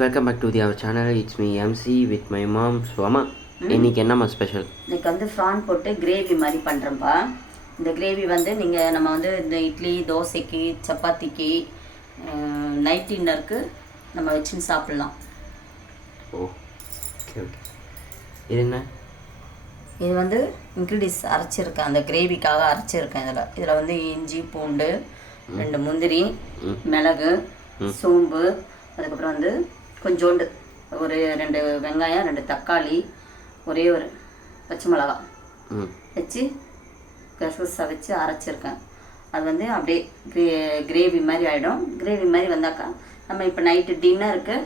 Welcome back to our channel. It's me MC with my mom. So அம்மா இன்னைக்கு என்னம்மா special? இன்னைக்கு வந்து ஃப்ரான் போட்டு கிரேவி மாதிரி பண்ணுறேன்ப்பா. இந்த கிரேவி வந்து நம்ம வந்து இந்த இட்லி தோசைக்கு சப்பாத்திக்கு நைட் டின்னருக்கு நம்ம வச்சுன்னு சாப்பிட்லாம். Okay okay. இது என்ன? இது வந்து இன்க்ரீடியன்ஸ் அரைச்சிருக்கேன், அந்த கிரேவிக்காக அரைச்சிருக்கேன். இதில் வந்து இஞ்சி பூண்டு 2 முந்திரி மிளகு சோம்பு, அதுக்கப்புறம் வந்து கொஞ்சோண்டு ஒரு 2 வெங்காயம் 2 தக்காளி ஒரே ஒரு பச்சை மிளகாய் வச்சு கசகசா வச்சு அரைச்சிருக்கேன். அது வந்து அப்படியே கிரேவி மாதிரி ஆகிடும். கிரேவி மாதிரி வந்தாக்கா நம்ம இப்போ நைட்டு டின்னருக்கு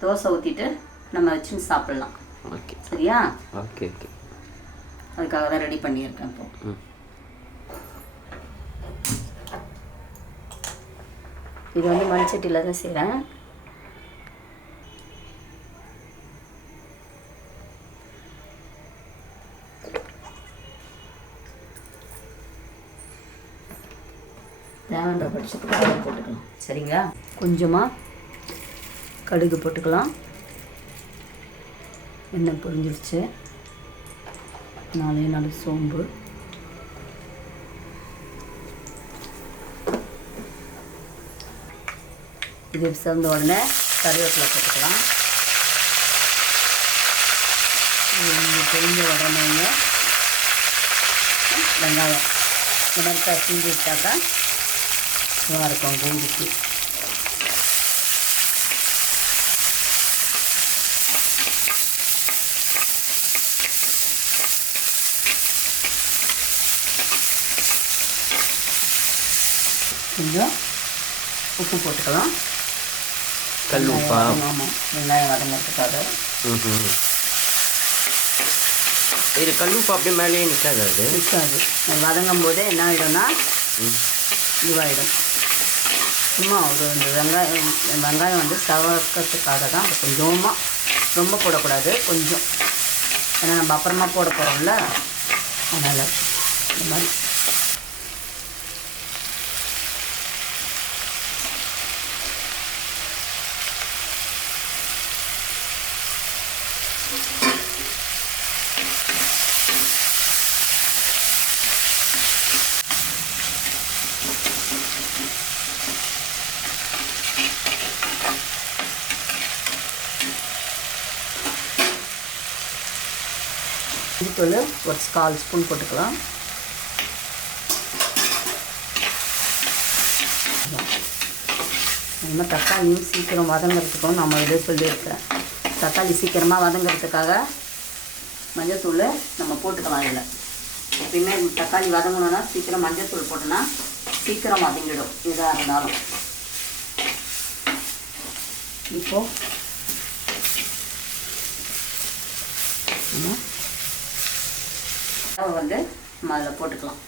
தோசை ஊற்றிட்டு நம்ம வச்சுன்னு சாப்பிட்லாம். ஓகே சரியா? Okay okay. அதுக்காக தான் ரெடி பண்ணியிருக்கேன். இப்போ இது வந்து மண்சட்டியில் தான் செய்கிறேன். தேவைன்ற பட்சத்துக்கு கடுகு போட்டுக்கலாம். சரிங்களா? கொஞ்சமாக கடுகு போட்டுக்கலாம். எண்ணெய் பொரிஞ்சிருச்சு. 4 சோம்பு, இது சேர்ந்த உடனே கருவேப்பிலை போட்டுக்கலாம். தெரிஞ்ச உடனே வெங்காயம் இந்த மாதிரி கசிஞ்சு விட்டாக்கா நல்லா இருக்கும் பூண்டிக்கு. கொஞ்சம் உப்பு போட்டுக்கலாம். கல் உப்பா? ஆமாம், வெங்காயம் வதங்கிறதுக்காக. இது கல் உப்பு அப்படியே மேலேயே நிற்காது? அது நிற்காது. வதங்கும் போதே என்ன ஆகிடும்னா இதுவாகிடும். சும்மா ஒரு இந்த வெங்காயம் வந்து சவக்கிறதுக்காக தான் அது கொஞ்சமாக, ரொம்ப போடக்கூடாது, கொஞ்சம். ஏன்னா நம்ம அப்புறமா போட போகிறோம்ல, அதனால் இந்த மாதிரி. இதுக்குள்ள ஒரு 1/4 ஸ்பூன் போட்டுக்கலாம். நம்ம தக்காளியும் சீக்கிரம் வதங்கிறதுக்கும் நம்ம இதை சொல்லியிருக்கிறேன். தக்காளி சீக்கிரமாக வதங்கிறதுக்காக மஞ்சத்தூள் நம்ம போட்டுக்கலாம். இதில் எப்பயுமே தக்காளி வதங்கணுன்னா சீக்கிரம் மஞ்சத்தூள் போட்டோன்னா சீக்கிரம் வதங்கிடும் எதாக இருந்தாலும். இப்போது வந்து நம்ம அதில் போட்டுக்கலாம்.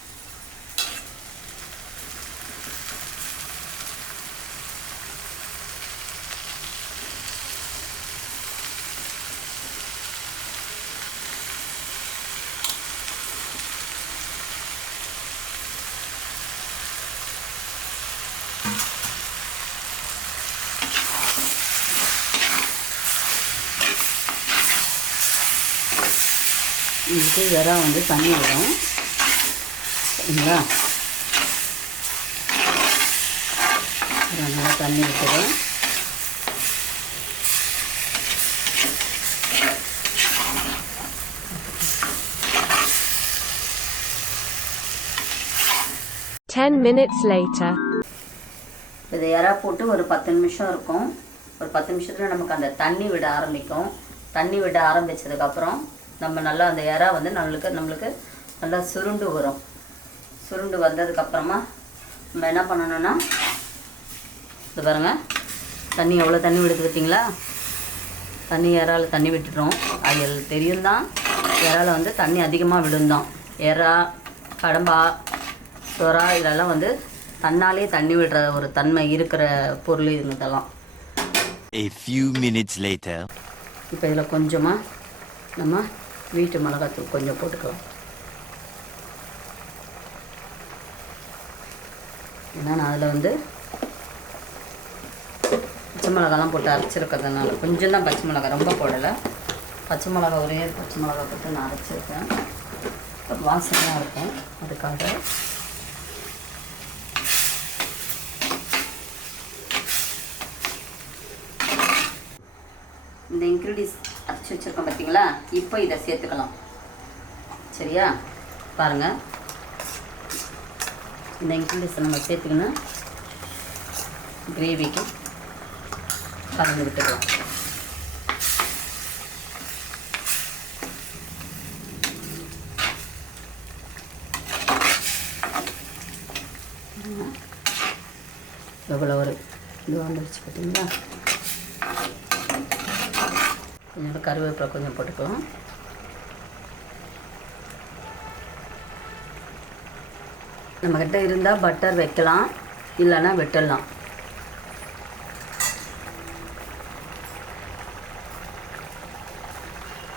இது வெறா வந்து தண்ணி விடும். சரிங்களா? நல்லா தண்ணி விட்டுடும். இதை எறா போட்டு ஒரு 10 நிமிஷம் இருக்கும். ஒரு 10 நிமிஷத்தில் நமக்கு அந்த தண்ணி விட ஆரம்பிக்கும். தண்ணி விட ஆரம்பித்ததுக்கப்புறம் நம்ம நல்லா அந்த எறா வந்து நம்மளுக்கு நல்லா சுருண்டு வரும். சுருண்டு வந்ததுக்கப்புறமா நம்ம என்ன பண்ணணும்னா, இது பாருங்கள், தண்ணி எவ்வளோ தண்ணி விடுது பார்த்தீங்களா? தண்ணி எறால் தண்ணி விட்டுட்டோம். அது தெரியும் தான், எறால் வந்து தண்ணி அதிகமாக விடும் தான். எறா, கடம்பா, சொரா இதெல்லாம் வந்து தன்னாலே தண்ணி விடுற ஒரு தன்மை இருக்கிற பொருள் இதெல்லாம். இப்போ இதில் கொஞ்சமாக நம்ம வீட்டு மிளகாத்தூள் கொஞ்சம் போட்டுக்கலாம். ஏன்னா நான் அதில் வந்து பச்சை மிளகாலாம் போட்டு அரைச்சிருக்கிறதுனால கொஞ்சம் தான் பச்சை மிளகா, ரொம்ப போடலை. பச்சை மிளகா ஒரே பச்சை மிளகா போட்டு நான் அரைச்சிருக்கேன். வாசனையாக இருக்கும் அதுக்காக. இந்த இன்க்ரீடியன்ஸ் அரைச்சி வச்சுருக்கோம் பார்த்தீங்களா? இப்போ இதை சேர்த்துக்கலாம். சரியா? பாருங்கள், இந்த இன்க்ரீடியன்ஸை நம்ம சேர்த்துக்கின்னு கிரேவிக்கு கலந்து விட்டுக்கலாம். எவ்வளோ ஒரு இது வந்துடுச்சு பார்த்தீங்களா? கொஞ்சம் கருவேப்பிலை கொஞ்சம் போட்டுக்கலாம். நம்மக்கிட்ட இருந்தால் பட்டர் வைக்கலாம், இல்லைன்னா வெட்டலாம்.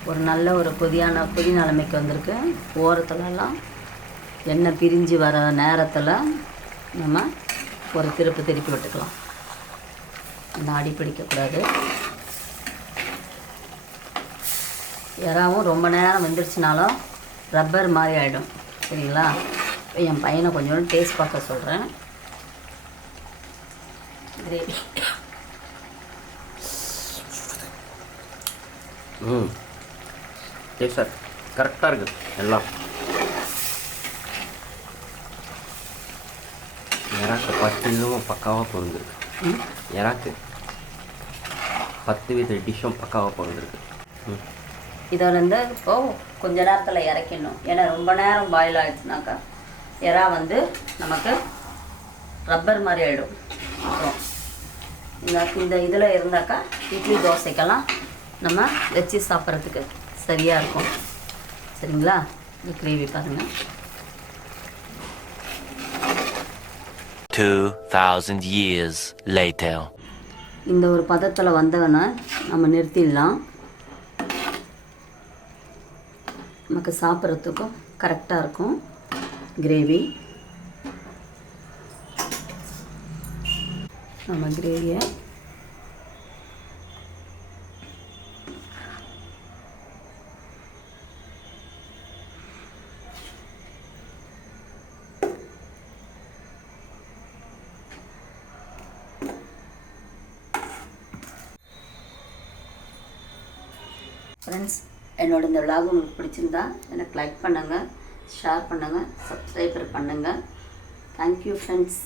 ஒரு நல்ல ஒரு புதிய நிலைமைக்கு வந்திருக்கு. ஓரத்துலலாம் எண்ணெய் பிரிஞ்சு வர நேரத்தில் நம்ம ஒரு திருப்பி விட்டுக்கலாம். இந்த அடி பிடிக்கக்கூடாது. இறாவும் ரொம்ப நேரம் வெந்துருச்சுனாலும் ரப்பர் மாதிரி ஆகிடும். சரிங்களா? என் பையனை கொஞ்சோண்டு டேஸ்ட் பார்க்க சொல்கிறேன். கிரேவி டேஸ்ட் சார் கரெக்டாக இருக்குது எல்லாம். எறாக்கு 10 விதமும் பக்காவாக பொருந்திருக்கு. எறாக்கு 10 வித டிஷ்ஷும் பக்காவாக பொருந்திருக்கு. இதை வந்து இப்போது கொஞ்ச நேரத்தில் இறக்கிடணும். ஏன்னா ரொம்ப நேரம் பாயில் ஆகிடுச்சுனாக்கா எறா வந்து நமக்கு ரப்பர் மாதிரி ஆகிடும். அப்புறம் இந்த இதில் இருந்தாக்கா இட்லி தோசைக்கெல்லாம் நம்ம வச்சு சாப்பிட்றதுக்கு சரியாக இருக்கும். சரிங்களா? இந்த கிரேவி பாருங்கள். 2000 years later. இந்த ஒரு பதத்தில் வந்தவனை நம்ம நிறுத்திடலாம். நமக்கு சாப்பிட்றதுக்கும் கரெக்டாக இருக்கும் கிரேவி. நம்ம கிரேவியை ஃப்ரெண்ட்ஸ், என்னோட இந்த விலாக் உங்களுக்கு பிடிச்சிருந்தா எனக்கு லைக் பண்ணுங்கள், ஷேர் பண்ணுங்கள், சப்ஸ்கிரைபர் பண்ணுங்கள். Thank you friends.